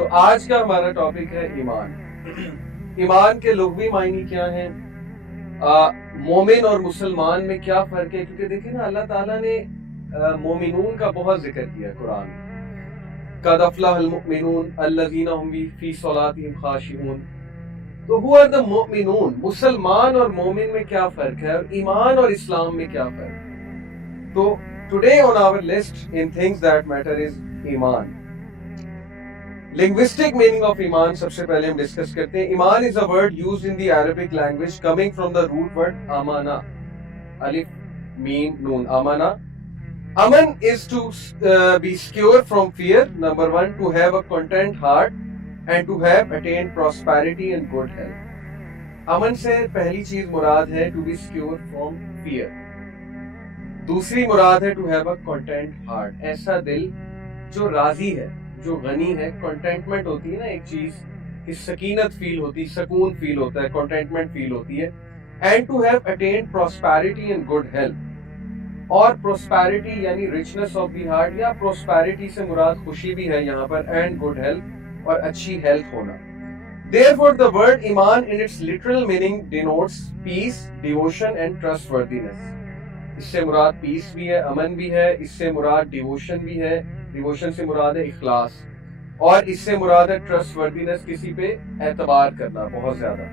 تو آج کا ہمارا ٹاپک ہے ایمان. ایمان کے لغوی معنی کیا ہیں, مومن اور مسلمان میں کیا فرق ہے, کیونکہ دیکھیں نا اللہ تعالیٰ نے مومنون کا بہت ذکر کیا قرآن میں. قد افلح المؤمنون الذین هم فی صلاتهم خاشعون. تو who are the mu'minun, مسلمان اور مومن میں کیا فرق ہے, اور ایمان اور اسلام میں کیا فرق ہے. تو today on our list in things that matter is ایمان. Linguistic meaning of ایمان سب سے پہلے ہم ڈسکس کرتے ہیں. ایمان is a word used in the Arabic language coming from the root word amana. Alif, meen, noon, amana. Aman is to be secure from fear. Number one, to have a content heart and to have attained prosperity and good health. امن سے پہلی چیز مراد ہے to be secure from fear. دوسری مراد ہے to have a content heart. ایسا دل جو راضی ہے, جو غنی ہے. کنٹینٹمنٹ ہوتی ہے نا ایک چیز کہ سکینت فیل ہوتی, سکون فیل ہوتا ہے, کنٹینٹمنٹ فیل ہوتی ہے. And to have attained prosperity and good health. اور پراسپیرٹی یعنی ریچنس آف دی ہارٹ, یا پراسپیرٹی سے مراد خوشی بھی ہے یہاں پر, اینڈ گڈ ہیلتھ اور اچھی ہیلتھ ہونا. Therefore the word ایمان in its literal meaning denotes peace, devotion and trustworthiness. اس سے مراد پیس بھی ہے, امن بھی ہے. اس سے مراد ڈیووشن بھی ہے, ڈیووشن سے مراد ہے اخلاص, اور اس سے مراد ہے ٹرسٹ وردینس, کسی پہ اعتبار کرنا بہت زیادہ.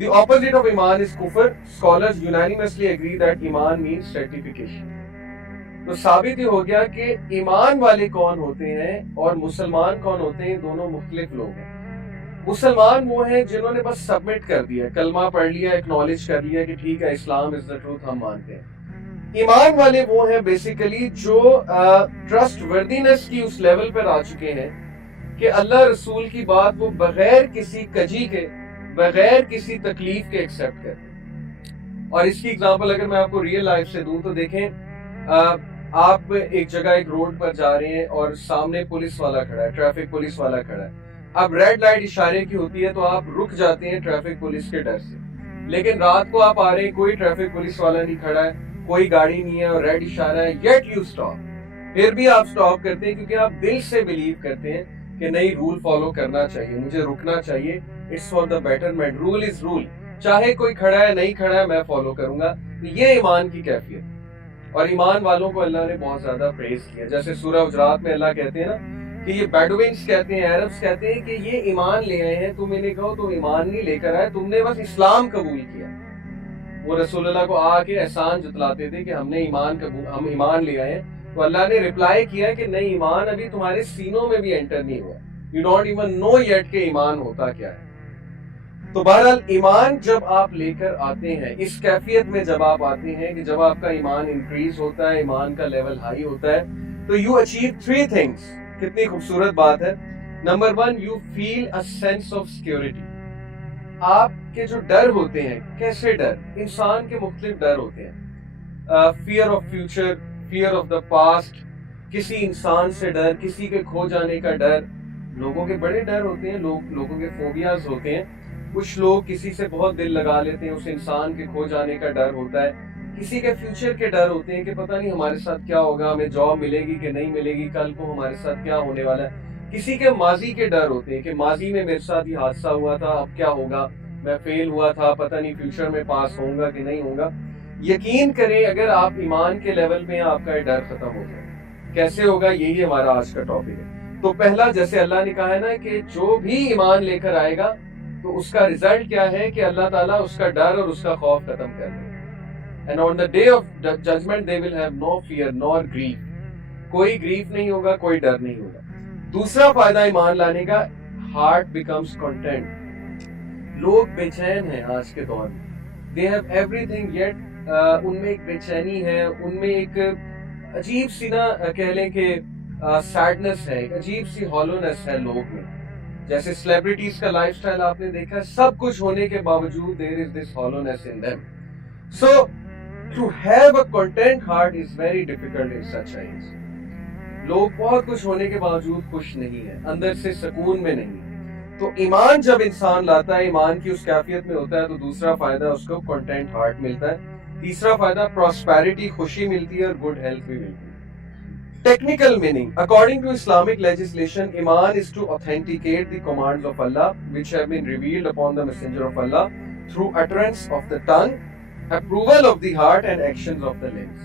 The opposite of ایمان is کفر. Scholars unanimously agree that ایمان means certification. تو ثابت ہی ہو گیا کہ ایمان والے کون ہوتے ہیں اور مسلمان کون ہوتے ہیں, دونوں مختلف لوگ ہیں. مسلمان وہ ہیں جنہوں نے بس سبمٹ کر دیا, کلمہ پڑھ لیا, ایکنالج کر لیا کہ ٹھیک ہے اسلام از دا ٹروتھ, ہم مانتے ہیں. ایمان والے وہ ہیں بیسیکلی جو ٹرسٹ وردینس کی اس لیول پر آ چکے ہیں کہ اللہ رسول کی بات وہ بغیر کسی کجی کے, بغیر کسی تکلیف کے ایکسپٹ کرتے. اور اس کی اگزامپل اگر میں آپ کو ریئل لائف سے دوں تو دیکھیں, آپ ایک جگہ ایک روڈ پر جا رہے ہیں اور سامنے پولیس والا کھڑا ہے, ٹریفک پولیس والا کھڑا ہے. اب ریڈ لائٹ اشارے کی ہوتی ہے تو آپ رک جاتے ہیں ٹریفک پولیس کے ڈر سے. لیکن رات کو آپ آ رہے ہیں, کوئی ٹریفک پولیس والا نہیں کھڑا ہے, کوئی گاڑی نہیں ہے اور ریڈ اشارہ ہے, یٹ یو اسٹاپ. پھر بھی آپ اسٹاپ کرتے ہیں کیونکہ آپ دل سے بلیو کرتے ہیں کہ نہیں, رول فالو کرنا چاہیے, مجھے رکنا چاہیے, it's for the betterment, rule is rule, چاہے کوئی کھڑا ہے نہیں کھڑا ہے میں فالو کروں گا. یہ ایمان کی کیفیت. اور ایمان والوں کو اللہ نے بہت زیادہ پریز کیا, جیسے سورہ حجرات میں اللہ کہتے ہیں نا کہ یہ بیڈوینز کہتے ہیں, عربز کہتے ہیں کہ یہ ایمان لے آئے ہیں. تم انہیں کہو تم ایمان نہیں لے کر آئے, تم نے بس اسلام قبول کیا. وہ رسول اللہ کو آ کے احسان جتلاتے تھے کہ ہم نے ہم ایمان لے آئے ہیں. تو اللہ نے ریپلائی کیا کہ نہیں, ایمان ابھی تمہارے سینوں میں بھی انٹر نہیں ہوا, you don't even know yet کہ ایمان ہوتا کیا ہے. تو بہرحال ایمان جب آپ لے کر آتے ہیں, اس کیفیت میں جب آپ آتے ہیں کہ جب آپ کا ایمان انکریز ہوتا ہے, ایمان کا لیول ہائی ہوتا ہے, تو یو اچیو 3 things. کتنی خوبصورت بات ہے. Number 1, you feel a sense of security. آپ کے جو ڈر ہوتے ہیں, کیسے ڈر, انسان کے مختلف ڈر ہوتے ہیں. Fear of future, fear of the past, کسی انسان سے ڈر, کسی کے کھو جانے کا ڈر. لوگوں کے بڑے ڈر ہوتے ہیں, لوگوں کے فوبیاز ہوتے ہیں. کچھ لوگ کسی سے بہت دل لگا لیتے ہیں, اس انسان کے کھو جانے کا ڈر ہوتا ہے. کسی کے فیوچر کے ڈر ہوتے ہیں کہ پتہ نہیں ہمارے ساتھ کیا ہوگا, ہمیں جاب ملے گی کہ نہیں ملے گی, کل کو ہمارے ساتھ کیا ہونے والا ہے. کسی کے ماضی کے ڈر ہوتے ہیں کہ ماضی میں میرے ساتھ یہ حادثہ ہوا تھا, اب کیا ہوگا, میں فیل ہوا تھا, پتہ نہیں فیوچر میں پاس ہوں گا کہ نہیں ہوں گا. یقین کریں اگر آپ ایمان کے لیول میں آپ کا یہ ڈر ختم ہو جائے. کیسے ہوگا, یہی ہمارا آج کا ٹاپک ہے. تو پہلا, جیسے اللہ نے کہا ہے نا کہ جو بھی ایمان لے کر آئے گا تو اس کا ریزلٹ کیا ہے کہ اللہ تعالیٰ اس کا ڈر اور اس کا خوف ختم کر دے. And on the day of judgment they will have no fear nor grief. کوئی گریف نہیں ہوگا, کوئی ڈر نہیں ہوگا. دوسرا فائدہ ایمان لانے کا, heart becomes content. لوگ بے چین ہیں آج کے دور میں. They have everything yet ان میں ایک بے چینی ہے, ان میں ایک عجیب سی نا کہہ لیں کہ سیڈنس ہے, ایک عجیب سی ہالونس ہے لوگ میں. جیسے سیلیبریٹیز کا لائف سٹائل آپ نے دیکھا, سب کچھ ہونے کے باوجود there is this hollowness in them. So to have a content heart is very difficult in such times. لوگ بہت کچھ ہونے کے باوجود خوش نہیں ہیں, اندر سے سکون میں نہیں. تو ایمان جب انسان لاتا ہے, ایمان کی اس کیفیت میں ہوتا ہے, تو دوسرا فائدہ اس کو کنٹینٹ ہارٹ ملتا ہے. تیسرا فائدہ پراسپیرٹی, خوشی ملتی ہے, اور گڈ ہیلتھ بھی ملتی ہے. Technical meaning. According to Islamic legislation, Iman is to authenticate the commands of Allah which have been revealed upon the Messenger of Allah through utterance of the tongue, approval of the heart and actions of the limbs.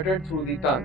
uttered through the tongue.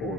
4.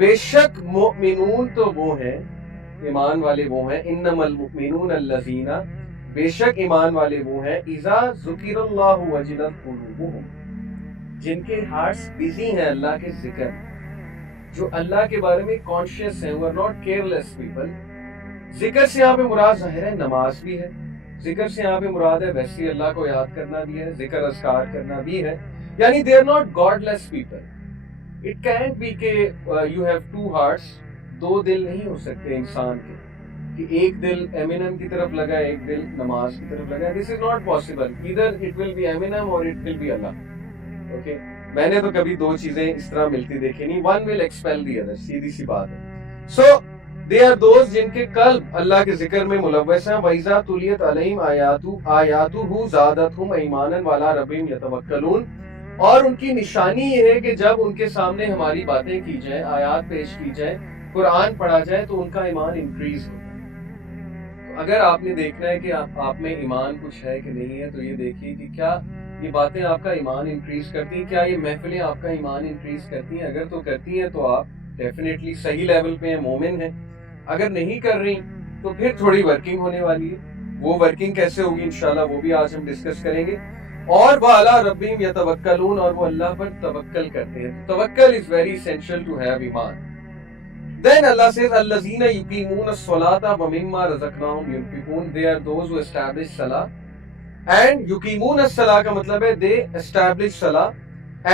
بے شک مؤمنون تو وہ ہیں، ایمان والے وہ ہیں، انما المؤمنون الذین، بے شک ایمان والے وہ ہیں، اذا ذکر اللہ وجلت قلوبہم، جن کے ہارٹس بزی ہیں اللہ کے ذکر، جو اللہ کے بارے میں کانشیس ہیں، وہ ناٹ کیئرلیس پیپل. ذکر سے یہاں پہ مراد ظاہر ہے نماز بھی ہے، ذکر سے یہاں پہ مراد ہے ویسے اللہ کو یاد کرنا بھی ہے، ذکر اذکار کرنا بھی ہے، یعنی they are not godless people. It can't be کہ you have two hearts، دو دل نہیں ہو سکتے انسان کے، کہ ایک دل ایمینم کی طرف لگا ہے، ایک دل نماز کی طرف لگا ہے. This is not possible. Either it will be Eminem or it will be Allah. Okay? میں نے تو کبھی دو چیزیں اس طرح ملتی دیکھی نہیں. One will expel the other. سیدھی سی بات ہے. So they are those جن کے قلب اللہ کے ذکر میں ملوث ہیں. وَإِذَا تُلِيَتْ عَلَيْهِمْ آيَاتُهُ زَادَتْهُمْ إِيمَانًا وَعَلَىٰ رَبِّهِمْ يَتَوَكَّلُونَ. اور ان کی نشانی یہ ہے کہ جب ان کے سامنے ہماری باتیں کی جائیں، آیات پیش کی جائیں، قرآن پڑھا جائے تو ان کا ایمان انکریز ہوتا ہے. تو اگر آپ نے دیکھنا ہے کہ آپ میں ایمان کچھ ہے کہ نہیں ہے، تو یہ دیکھیے کہ کیا یہ باتیں آپ کا ایمان انکریز کرتی ہیں، کیا یہ محفلیں آپ کا ایمان انکریز کرتی ہیں. اگر تو کرتی ہیں تو آپ ڈیفینیٹلی صحیح لیول پہ ہیں، مومن ہیں. اگر نہیں کر رہی تو پھر تھوڑی ورکنگ ہونے والی ہے. وہ ورکنگ کیسے ہوگی انشاءاللہ وہ بھی آج ہم ڈسکس کریں گے. اور وَعَلَىٰ رَبِّهِمْ يَتَوَكَّلُونَ، اور وہ اللہ پر توکل کرتے ہیں. توکل is very essential to have iman. Then Allah says الَّذِينَ يُقِيمُونَ الصَّلَاةَ وَمِمَّا رَزَقْنَاهُمْ يُنْفِقُونَ. They are those who establish salah. And يُقِيمُونَ الصَّلَاةَ کا مطلب ہے they establish salah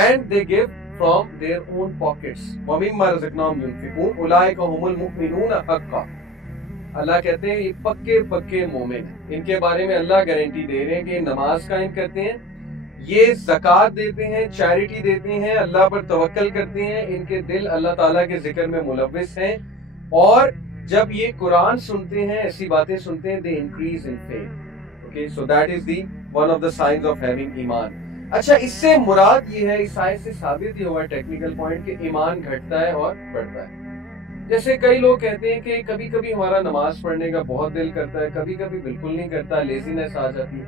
and they give from their own pockets. وَمِمَّا رَزَقْنَاهُمْ يُنْفِقُونَ أُولَٰئِكَ هُمُ الْمُؤْمِنُونَ حَقًّا. اللہ کہتے ہیں یہ پکے پکے مومن ہیں. ان کے بارے میں اللہ گارنٹی دے رہے ہیں کہ نماز قائم کرتے ہیں، یہ زکوٰۃ دیتے ہیں، چیریٹی دیتے ہیں، اللہ پر توکل کرتے ہیں، ان کے دل اللہ تعالیٰ کے ذکر میں ملوث ہیں، اور جب یہ قرآن سنتے ہیں، ایسی باتیں سنتے ہیں، they increase in faith. Okay, so that is the one of the signs of having ایمان. اچھا، اس سے مراد یہ ہے، اس آیت سے ثابت یہ ہوا ٹیکنیکل پوائنٹ کہ ایمان گھٹتا ہے اور بڑھتا ہے. جیسے کئی لوگ کہتے ہیں کہ کبھی کبھی ہمارا نماز پڑھنے کا بہت دل کرتا ہے، کبھی کبھی بالکل نہیں کرتا، لیزینس آ جاتی ہے.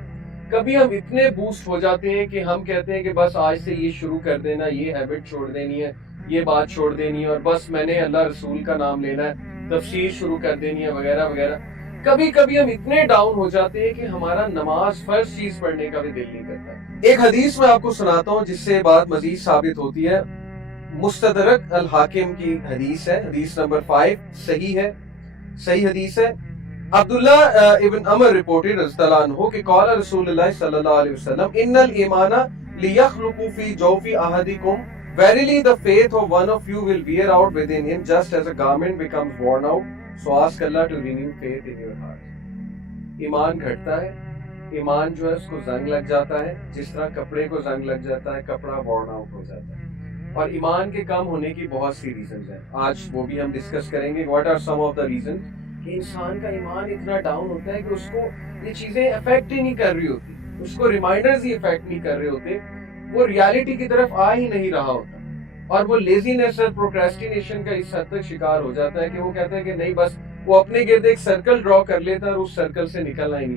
کبھی ہم اتنے بوسٹ ہو جاتے ہیں کہ ہم کہتے ہیں کہ بس آج سے یہ شروع کر دینا، یہ ہیبٹ چھوڑ دینی ہے، یہ بات چھوڑ دینی ہے، اور بس میں نے اللہ رسول کا نام لینا ہے، تفسیر شروع کر دینی ہے، وغیرہ وغیرہ. کبھی کبھی ہم اتنے ڈاؤن ہو جاتے ہیں کہ ہمارا نماز فرض چیز پڑھنے کا بھی دل نہیں کرتا. ایک حدیث میں آپ کو سناتا ہوں جس سے بات مزید ثابت ہوتی ہے. مستدرک الحاکم کی حدیث ہے، حدیث نمبر 5، صحیح ہے، صحیح حدیث ہے. عبداللہ ابن عمر reported رضی اللہ عنہ کہ قال رسول اللہ صلی اللہ علیہ وسلم ان الایمان لیخلق فی جوف احدکم. Verily the faith of one of you will wear out within him just as a garment becomes worn out. So ask Allah to renew faith in your heart. ایمان گھٹتا ہے، ایمان جو ہے اس کو زنگ لگ جاتا ہے، جس طرح کپڑے کو زنگ لگ جاتا ہے، کپڑا worn out ہو جاتا ہے. اور ایمان کے کم ہونے کی بہت سی ریزنز ہیں، آج وہ بھی ہم ڈسکس کریں گے. What are some of the reasons کہ انسان کا ایمان اتنا ڈاؤن ہوتا ہے کہ اس کو یہ چیزیں افیکٹ ہی نہیں کر رہی ہوتی، اس کو ریمائنڈرز ہی افیکٹ نہیں کر رہے ہوتے، وہ ریالٹی کی طرف آ ہی نہیں رہا ہوتا، اور وہ لیزینس اور پروکریسٹینیشن کا اس حد تک شکار ہو جاتا ہے کہ وہ کہتا ہے کہ نہیں، بس وہ اپنے گرد ایک سرکل ڈرا کر لیتا ہے اور اس سرکل سے نکلنا ہی نہیں چاہتا.